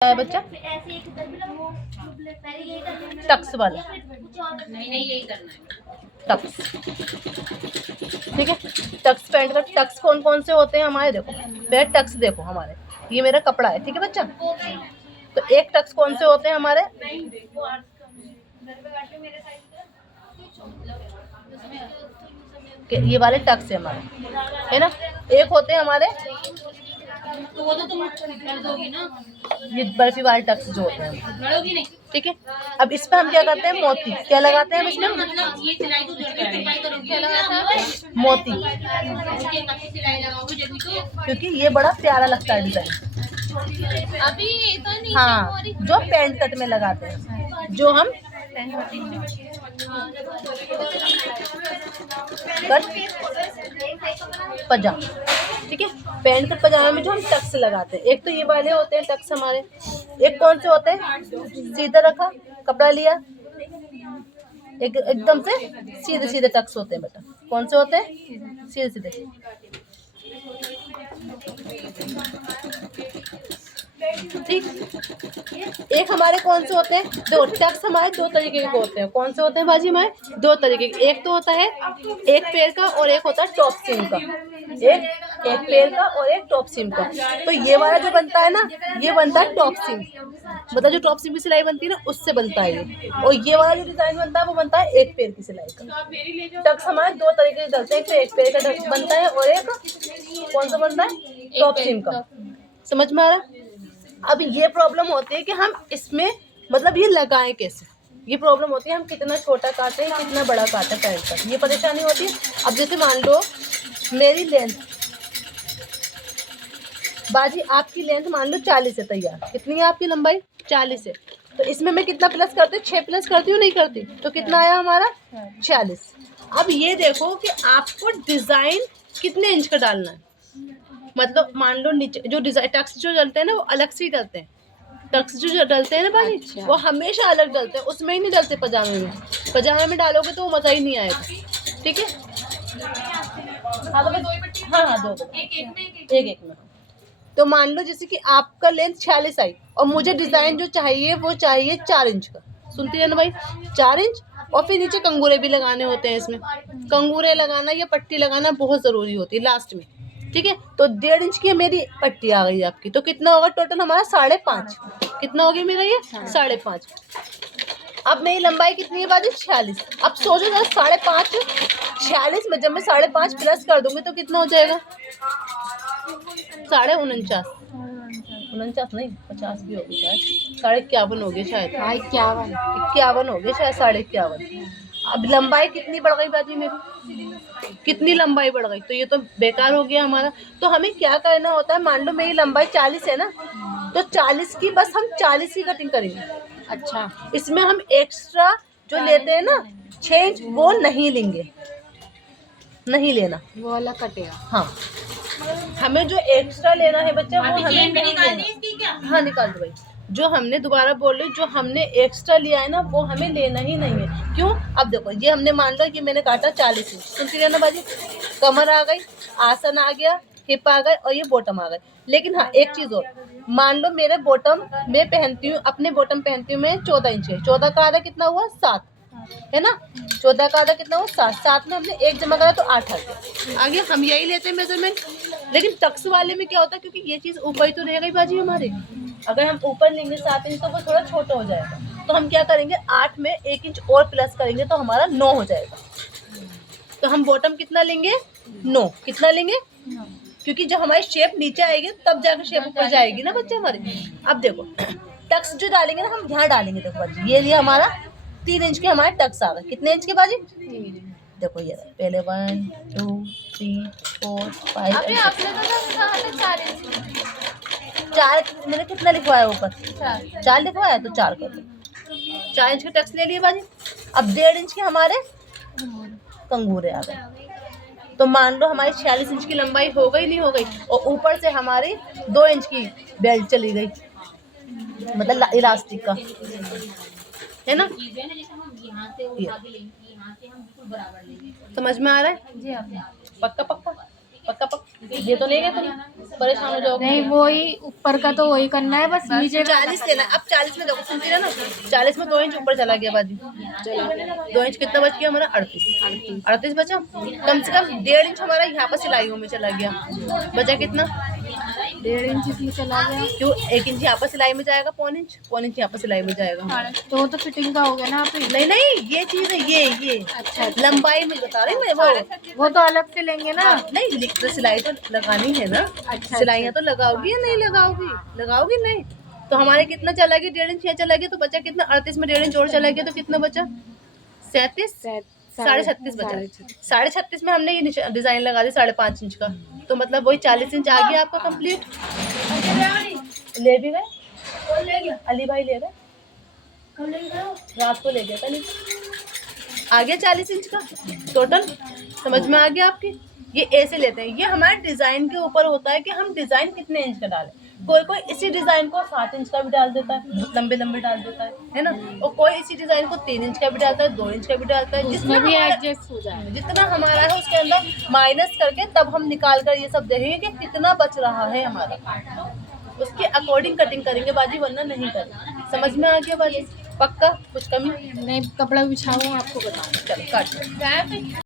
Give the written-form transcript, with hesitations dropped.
है बच्चा टक्स वाला, टक्स, ठीक है। टक्स पैंट का टक्स कौन कौन से होते हैं हमारे, देखो पैर टक्स देखो हमारे, ये मेरा कपड़ा है, ठीक है बच्चा। तो एक टक्स कौन से होते हैं हमारे, ये वाले टक्स है हमारे, है ना। एक होते हैं हमारे तो वो तो तुम कर दोगी ना, ये बर्फी वाले टक्स जो होते हैं, लड़ोगी नहीं, ठीक है। अब इस पे हम क्या करते हैं, मोती क्या लगाते हैं इसमें, मतलब ये सिलाई तो सिलाई करोगी, क्या लगाता मोती, सिलाई लगाओगे जब तो, क्योंकि ये बड़ा प्यारा लगता है डिजाइन। अभी तो नहीं। हाँ, जो पैंट कट में लगाते हैं, जो हम कट पजामा, ठीक है। पैंट कट पजामा में जो हम टक्स लगाते हैं, एक तो ये वाले होते हैं टक्स हमारे, एक कौन से होते हैं, सीधा रखा कपड़ा लिया, एक एकदम से सीधे सीधे टक्स होते हैं बेटा। कौन से होते हैं, सीधे सीधे। ठीक, एक हमारे कौन से होते हैं, दो टक्स हमारे दो तरीके के होते हैं। कौन से होते हैं बाजी हमारे, दो तरीके के। एक तो होता है एक पैर का और एक होता है टॉप सीम का, एक पैर का और एक टॉप सीम का। तो ये वाला जो बनता है ना, ये बनता है टॉप सीम, मतलब जो टॉप सीम की सिलाई बनती है ना, उससे बनता है ये। और ये वाला जो डिजाइन बनता है वो बनता है एक पैर की सिलाई का। टक्स हमारे दो तरीके के डलते हैं, एक तो एक पैर का टक्स बनता है और एक कौन सा बनता है, टॉप सीम का। समझ में आ रहा है। अब ये प्रॉब्लम होती है कि हम इसमें मतलब ये लगाएं कैसे, ये प्रॉब्लम होती है, हम कितना छोटा काटें कितना बड़ा काटें पैंट का, ये परेशानी होती है। अब जैसे मान लो मेरी लेंथ बाजी, आपकी लेंथ मान लो 40 है तैयार, कितनी है आपकी लंबाई, 40 है। तो इसमें मैं कितना प्लस करती हूँ, 6 प्लस करती हूँ नहीं करती, तो कितना आया हमारा 46। अब ये देखो कि आपको डिजाइन कितने इंच का डालना है, मतलब मान लो नीचे जो डिजाइन टक्स जो डलते हैं ना वो अलग से ही डलते हैं, टक्स जो डलते हैं ना भाई, अच्छा। वो हमेशा अलग डलते हैं, उसमें ही नहीं डलते पजामे में। पजामे में डालोगे तो वो मजा ही नहीं आएगा, ठीक है। हाँ दो एक में। तो मान लो जैसे कि आपका लेंथ 46 आई और मुझे डिजाइन जो चाहिए वो चाहिए 4 इंच का, सुनती है ना भाई, 4 इंच। और फिर नीचे कंगूरे भी लगाने होते हैं, इसमें कंगूरे लगाना या पट्टी लगाना बहुत जरूरी होती है लास्ट में, ठीक है। तो 1.5 इंच की मेरी पट्टी आ गई आपकी, तो कितना होगा टोटल हमारा 5.5, कितना हो गया मेरा ये 5.5। अब मेरी लंबाई कितनी है बाजी, 46। अब सोचो जरा 5.5 46 में जब मैं 5.5 प्लस कर दूंगी तो कितना हो जाएगा, 49.5, 49 नहीं 50 भी होगी शायद, 51.5 हो गया शायद, 51 हो गया शायद, 51.5। अब लंबाई कितनी बढ़ गई बाजी मेरी, कितनी लंबाई बढ़ गई, तो ये तो बेकार हो गया हमारा। तो हमें क्या करना होता है, मान लो मेरी लंबाई 40 है ना, तो 40 की बस हम 40 की कटिंग करेंगे। अच्छा, इसमें हम एक्स्ट्रा जो लेते हैं ना 6 इंच वो नहीं लेंगे, नहीं लेना, वो वाला कटेगा। हाँ, हमें जो एक्स्ट्रा लेना है बच्चा वो हमें नहीं लेना। हाँ निकाल दो भाई, जो हमने दोबारा बोल रही, जो हमने एक्स्ट्रा लिया है ना वो हमें लेना ही नहीं है। क्यों, अब देखो ये हमने मान लो कि मैंने काटा 40 इंच, सुनती रहना बाजी, कमर आ गई, आसन आ गया, हिप आ गए और ये बॉटम आ गए। लेकिन हाँ एक चीज और, मान लो मेरे बॉटम मैं पहनती हूँ, अपने बॉटम पहनती हूँ मैं 14 इंच है, 14 का आधा कितना हुआ 7, है ना, 14 का आधा कितना हुआ 7, 7 में हमने एक जमा करा तो 8 आ गया, आगे हम यही लेते हैं मेजरमेंट। लेकिन टक्स वाले में क्या होता है, क्योंकि ये चीज ऊपर ही तो रह गई बाजी हमारे, अगर हम ऊपर लेंगे 7 इंच तो वो थोड़ा छोटा हो जाएगा, तो हम क्या करेंगे 8 में 1 इंच और प्लस करेंगे तो हमारा 9 हो जाएगा। तो हम बॉटम कितना लेंगे 9, कितना लेंगे, क्योंकि जब हमारी शेप नीचे आएगी तब जाकर शेप ऊपर जाएगी ना बच्चे हमारे। अब देखो टक्स जो डालेंगे ना हम यहाँ डालेंगे, देखो बाजी ये लिया हमारा 3 इंच के हमारे टक्स आ गए, कितने इंच के बाजी, देखो ये पहले 1 2 3 4 5 4 मैंने कितना लिखवाया ऊपर, 4 लिखवाया, तो 4 कर दो, 4 इंच के टक्स ले लिए बाजी। अब 1.5 इंच के हमारे कंगूरे आ गए, तो मान लो हमारी 46 इंच की लंबाई हो गई नहीं हो गई, और ऊपर से हमारी 2 इंच की बेल्ट चली गई, मतलब इलास्टिक का, है ना। समझ में आ रहा है जी, पक्का पक्का पक्का पक्का। ये तो नहीं गए तुम, परेशान हो जाओगे। नहीं वही ऊपर का तो वही करना है, बस नीचे का 40 लेना। अब 40 में देखो सुनती है ना, 40 में 2 इंच ऊपर चला गया बाजी, 2 इंच कितना बच गया हमारा? 38 बचा। कम से कम 1.5 इंच हमारा यहाँ पर सिलाइयों में चला गया, बचा कितना? 1.5 इंच इसमें चला गया। क्यों? 1 इंच यहाँ पर सिलाई में जाएगा, पौन इंच यहाँ पर सिलाई में जाएगा। तो वो तो फिटिंग का हो गया ना आप ही। नहीं नहीं, ये चीज है, ये अच्छा लंबाई में बता रही मैं। वो तो अलग से लेंगे ना। नहीं लिख तो सिलाई तो लगानी है ना। अच्छा सिलाइयाँ तो लगाओगी या नहीं लगाओगी? लगाओगी नहीं तो हमारे कितना चला गया? 1.5 इंच यहाँ चला गया, तो बचा कितना? 38 में 1.5 इंच और चला गया, तो कितना बचा? 37, 36.5 बचा। 36.5 में हमने ये डिजाइन लगा दी 5.5 इंच का, तो मतलब वही 40 इंच आ गया आपका कंप्लीट। ले भी गए अली भाई, ले गए रात को, ले गया था। आ गया 40 इंच का टोटल, समझ में आ गया आपकी? ये ऐसे लेते हैं, ये हमारे डिजाइन के ऊपर होता है कि हम डिजाइन कितने इंच का डालें। कोई कोई इसी डिजाइन को 7 इंच का भी डाल देता है, लंबे लंबे डाल देता है ना। और कोई इसी डिजाइन को 3 इंच का भी डालता है, 2 इंच का भी डालता है, जिसमें भी एडजस्ट हो जाए। जितना हमारा है उसके अंदर माइनस करके तब हम निकाल कर ये सब देखेंगे कि कितना बच रहा है हमारा, उसके अकॉर्डिंग कटिंग करेंगे बाजी, वरना नहीं करेंगे। समझ में आ गया बाजी? पक्का? कुछ कमी नहीं, कपड़ा बिछाऊँ आपको बताऊँ। चलो काट।